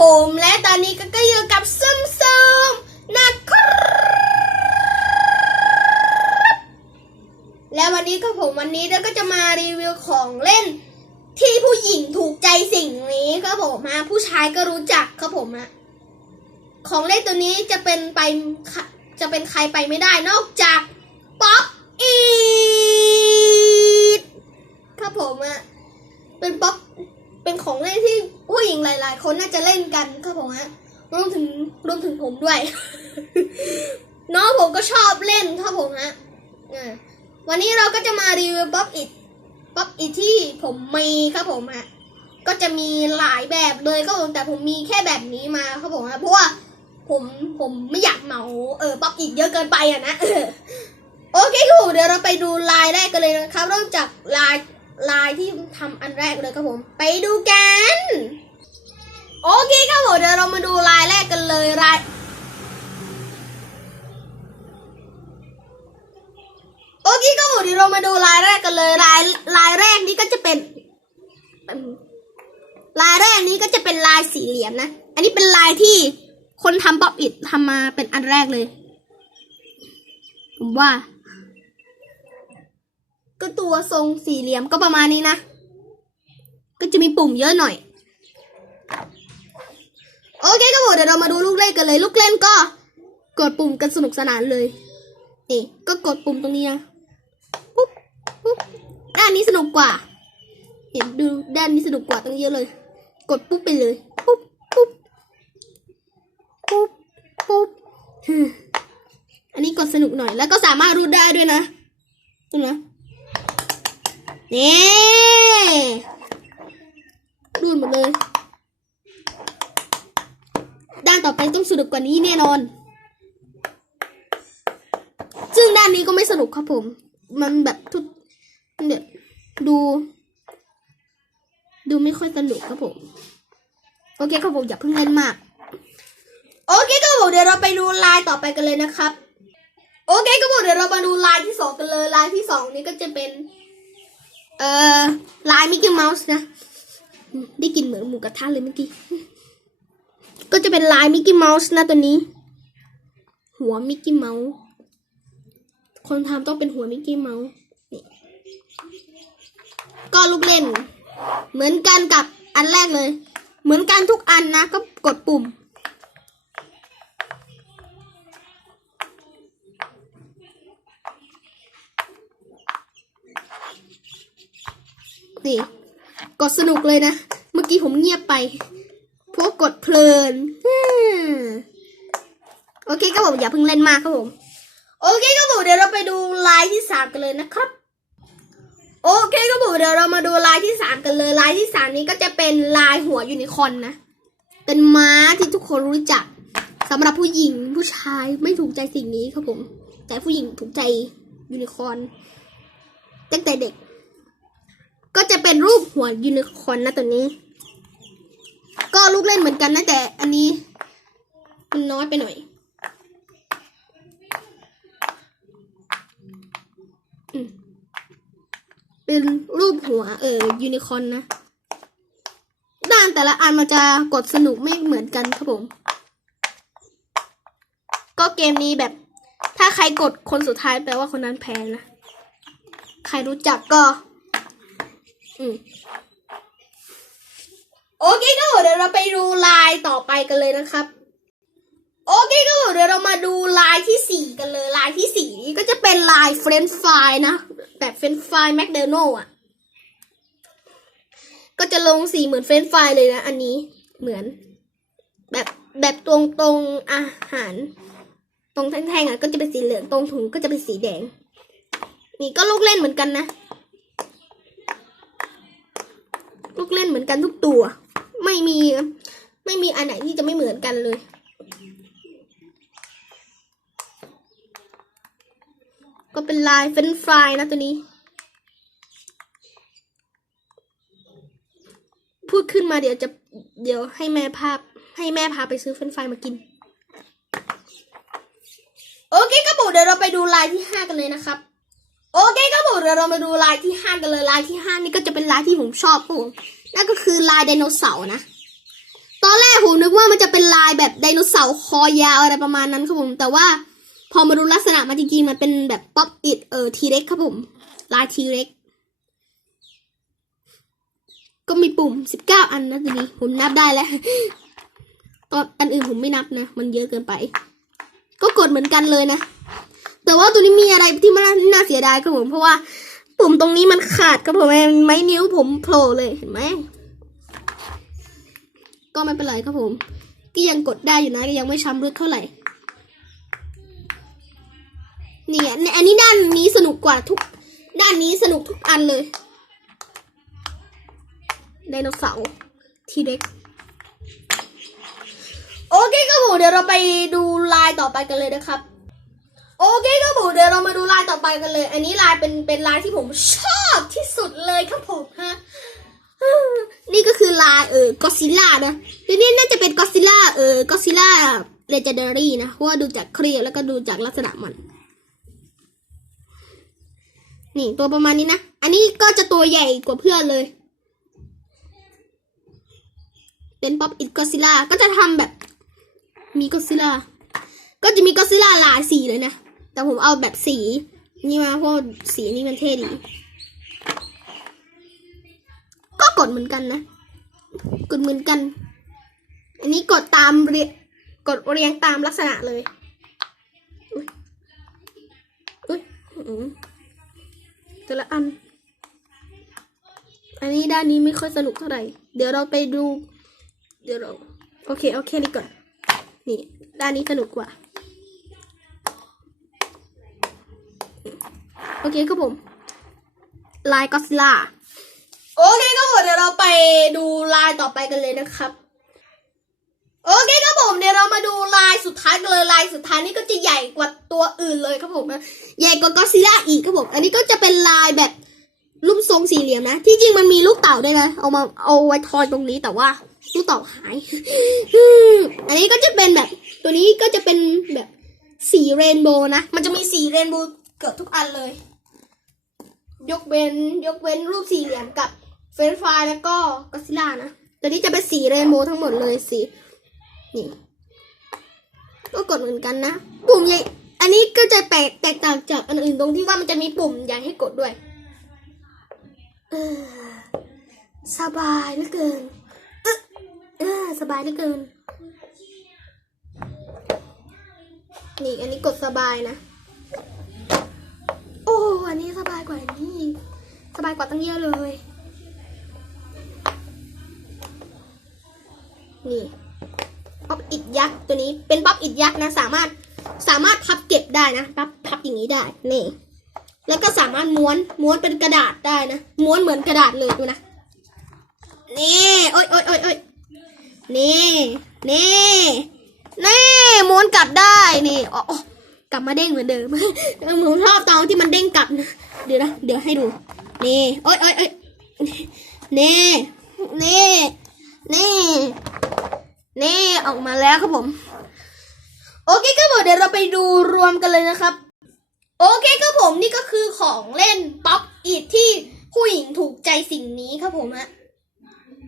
ผมและตอนนี้ก็ก็อยู่กับซึมซึมนะครับและวันนี้ก็ผมวันนี้เราก็จะมารีวิวของเล่น ที่ผู้หญิงถูกใจสิ่งนี้ครับผมฮะผู้ชายก็รู้จักครับผมฮะของเล่นตัวนี้จะเป็นไปจะเป็นใครไปไม่ได้นอกจากป๊อปอีทครับผมอะเป็นป๊อป เป็นของเล่นที่ผู้หญิงหลาย ๆ คนน่าจะเล่นกันครับผมฮะรวมถึงรวมถึงผมด้วย น้องผมก็ชอบเล่นครับผมฮะวันนี้เราก็จะมารีวิวป๊อปอิทป๊อปอีที่ผมมีครับผมฮะก็จะมีหลายแบบเลยก็แต่ผมมีแค่แบบนี้มาครับผมฮะเพราะว่าผมผมไม่อยากเหมาเออป๊อปอีกเยอะเกินไปอะนะโอเคครับผมเดี๋ยวเราไปดูลายแรกกันเลยนะครับเริ่มจากลาย ลายที่ทำอันแรกเลยครับผม ไปดูกัน โอเคครับผมเดี๋ยวเรามาดูลายแรกกันเลยลายโอเคก็หมเดี๋ยวเรามาดูลายแรกกันเลยลายลายแรกนี้ก็จะเป็น ลายแรกนี้ก็จะเป็นลายสี่เหลี่ยมนะ อันนี้เป็นลายที่คนทำป๊อปอิดทำมาเป็นอันแรกเลย ผมว่า ก็ตัวทรงสี่เหลี่ยมก็ประมาณนี้นะ ก็จะมีปุ่มเยอะหน่อย โอเคก็หมดเดี๋ยวเรามาดูลูกเล่นกันเลย ลูกเล่นก็ กดปุ่มกันสนุกสนานเลย นี่ก็กดปุ่มตรงนี้นะปุ๊บปุ๊บด้านนี้สนุกกว่า เห็นดูด้านนี้สนุกกว่าตั้งเยอะเลย กดปุ๊บไปเลย ปุ๊บปุ๊บปุ๊บปุ๊บอันนี้กดสนุกหน่อยแล้วก็สามารถรูดได้ด้วยนะดูนะ นี่รูดหมดเลย ด้านต่อไปต้องสนุกกว่านี้แน่นอน ซึ่งด้านนี้ก็ไม่สนุกครับผม มันแบบทุกแบบดู ดูไม่ค่อยสนุกครับผม โอเคครับผมอย่าเพิ่งเล่นมาก โอเคครับผมเดี๋ยวเราไปดูลายต่อไปกันเลยนะครับ โอเคครับผมเดี๋ยวเรามาดูลายที่สองกันเลยลายที่สองนี้ก็จะเป็น เอ่อลายมิกกี้เมาส์นะ ได้กินเหมือนหมูกระทะเลยเมื่อกี้ ก็จะเป็นลายมิกกี้เมาส์นะตัวนี้ หัวมิกกี้เมาส์ คนทำต้องเป็นหัวมิกกี้เมาส์นี่ก็ลูกเล่น เหมือนกันกับอันแรกเลย เหมือนกันทุกอันนะ ก็กดปุ่ม กดสนุกเลยนะ เมื่อกี้ผมเงียบไปพราะกดเพลินโอเคก็ผมอย่าเพิ่งเล่นมากครับผม โอเคครับผมเดี๋ยวเราไปดูลายที่สามกันเลยนะครับ โอเคครับผมเดี๋ยวเรามาดูลายที่สามกันเลยลายที่สามนี้ก็จะเป็นลายหัวยูนิคอนนะ เป็นม้าที่ทุกคนรู้จักสำหรับผู้หญิงผู้ชายไม่ถูกใจสิ่งนี้ครับผม แต่ผู้หญิงถูกใจยูนิคอนตั้งแต่เด็ก ก็จะเป็นรูปหัวยูนิคอร์นนะตัวนี้ ก็ลูกเล่นเหมือนกันนะแต่อันนี้มันน้อยไปหน่อยเป็นรูปหัวเออยูนิคอนนะ ด้านแต่ละอันมันจะกดสนุกไม่เหมือนกันครับผม ก็เกมนี้แบบ ถ้าใครกดคนสุดท้ายแปลว่าคนนั้นแพ้นะ ใครรู้จักก็ โอเคก็เดี๋ยวเราไปดูลายต่อไปกันเลยนะครับ โอเคก็เดี๋ยวเรามาดูลายที่สี่กันเลย ลายที่สี่นี้ก็จะเป็นลายเฟรนช์ฟรายนะ แบบเฟรนช์ฟรายแมคโดนัลอะ ก็จะลงสีเหมือนเฟรนช์ฟรายเลยนะ อันนี้เหมือน แบบแบบตรงตรงอาหาร ตรงแท่งๆอะก็จะเป็นสีเหลืองตรงถุงก็จะเป็นสีแดง นี่ก็ลูกเล่นเหมือนกันนะ กันทุกตัว ไม่มี ไม่มีอันไหนที่จะไม่เหมือนกันเลย ก็เป็นลายเฟรนฟรายนะตัวนี้ พูดขึ้นมาเดี๋ยวจะเดี๋ยวให้แม่พาให้แม่พาไปซื้อเฟรนฟรายมากิน โอเคครับผมเดี๋ยวเราไปดูลายที่ห้ากันเลยนะครับโอเคครับผมเดี๋ยวเรามาดูลายที่ห้ากันเลยลายที่ห้านี่ก็จะเป็นลายที่ผมชอบครับผม นั่นก็คือลายไดโนเสาร์นะ ตอนแรกผมนึกว่ามันจะเป็นลายแบบไดโนเสาร์คอยาวอะไรประมาณนั้นครับผม แต่ว่าพอมาดูลักษณะมันจริงๆมันเป็นแบบป๊อปอิดเออทีเร็กครับผม ลายทีเร็กก็มีปุ่มสิบเก้าอันนะทีนี้ผมนับได้แล้วตอนอันอื่นผมไม่นับนะ มันเยอะเกินไป ก็กดเหมือนกันเลยนะ แต่ว่าตัวนี้มีอะไรที่มันน่าเสียดายครับผมเพราะว่า ปุ่มตรงนี้มันขาดครับผมไม้นิ้วผมโผล่เลยเห็นไหมก็ไม่เป็นไรครับผมก็ยังกดได้อยู่นะก็ยังไม่ช้ำลึกเท่าไหร่นี่อันนี้ด้านนี้สนุกกว่าทุก ด้านนี้สนุกทุกอันเลยไดโนเสาร์ทีเด็กโอเคครับผมเดี๋ยวเราไปดูลายต่อไปกันเลยนะครับ โอเคครับผมเดี๋ยวเรามาดูลายต่อไปกันเลย อันนี้ลายเป็นเป็นลายที่ผมชอบที่สุดเลยครับผมฮะนี่ก็คือลายเออกอซิล่านะทีนี้น่าจะเป็นกอซิล่าเออกอซิล่าเลเจนดารี่นะเพราะว่าดูจากเครียแล้วก็ดูจากลักษณะมัน นี่ตัวประมาณนี้นะ อันนี้ก็จะตัวใหญ่กว่าเพื่อนเลย เป็นป๊อปอิดกอซิล่าก็จะทำแบบมีกอซิล่าก็จะมีกอซิล่าหลายสีเลยนะ แต่ผมเอาแบบสี นี่มาเพราะสีนี้มันเท่ดี ก็กดเหมือนกันนะ กดเหมือนกัน อันนี้กดตามเรียกดเรียงตามลักษณะเลยอุ๊ยอุ๊ยอืมแต่ละอัน อันนี้ด้านนี้ไม่ค่อยสนุกเท่าไหร่ เดี๋ยวเราไปดู เดี๋ยวเรา โอเค โอเค นี่ก่อน นี่ ด้านนี้สนุกกว่า โอเคครับผมลายก็ซิล่าโอเคครับผมเดี๋ยวเราไปดูลายต่อไปกันเลยนะครับโอเคครับผมเดี๋ยวเรามาดูลายสุดท้ายกันเลยลายสุดท้ายนี่ก็จะใหญ่กว่าตัวอื่นเลยครับผมนะใหญ่กว่าก็ซิล่าอีกครับผมอันนี้ก็จะเป็นลายแบบรูปทรงสี่เหลี่ยมนะ ที่จริงมันมีลูกเต่าด้วยนะ เอามาเอาไว้ทอยตรงนี้แต่ว่าลูกเต่าหาย อันนี้ก็จะเป็นแบบ ตัวนี้ก็จะเป็นแบบสีเรนโบว์นะ มันจะมีสีเรนโบว์เกือบทุกอันเลย ยกเว้นยกเว้นรูปสี่เหลี่ยมกับเฟรนฟรายแล้วก็ก็ซิล่านะตัวนี้จะเป็นสีเรนโบว์ทั้งหมดเลยสีนี่ก็กดเหมือนกันนะ ปุ่มใหญ่อันนี้ก็จะแตกแตกต่างจากอันอื่นตรงที่ว่ามันจะมีปุ่มใหญ่ให้กดด้วยสบายเหลือเกินเออสบายเหลือเกิน นี่อันนี้กดสบายนะ อันนี้สบายกว่านี้สบายกว่าตั้งเยอะเลย นี่ป๊อปอิดยักษ์ตัวนี้เป็นป๊อปอิดยักษ์นะ สามารถสามารถพับเก็บได้นะพับพับอย่างนี้ได้นี่แล้วก็สามารถม้วนม้วนเป็นกระดาษได้นะม้วนเหมือนกระดาษเลยดูนะนี่โอ๊ยโอ๊ยโอ๊ยโอ๊ยนี่นี่นี่ม้วนกลับได้นี่อ๋อ กลับมาเด้งเหมือนเดิมผมชอบตอนที่มันเด้งกลับนะเดี๋ยวนะเดี๋ยวให้ดูนี่โอ๊ยโอ๊ยโอ๊ยนี่นี่นี่นี่ออกมาแล้วครับผม โอเคครับผมเดี๋ยวเราไปดูรวมกันเลยนะครับ โอเคครับผมนี่ก็คือของเล่นป๊อปอิดที่ผู้หญิงถูกใจสิ่งนี้ครับผมฮะ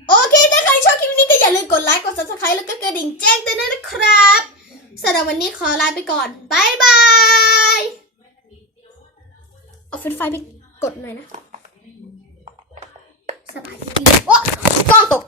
โอเคถ้าใครชอบคลิปนี้ก็อย่าลืมกดไลค์กด subscribe แล้วก็กระดิ่งแจ้งเตือนด้วยนะครับ สำหรับวันนี้ขอลาไปก่อนบายบายเอาเฟรนไฟไปกดหน่อยนะสบายดีโอ้กล้องตก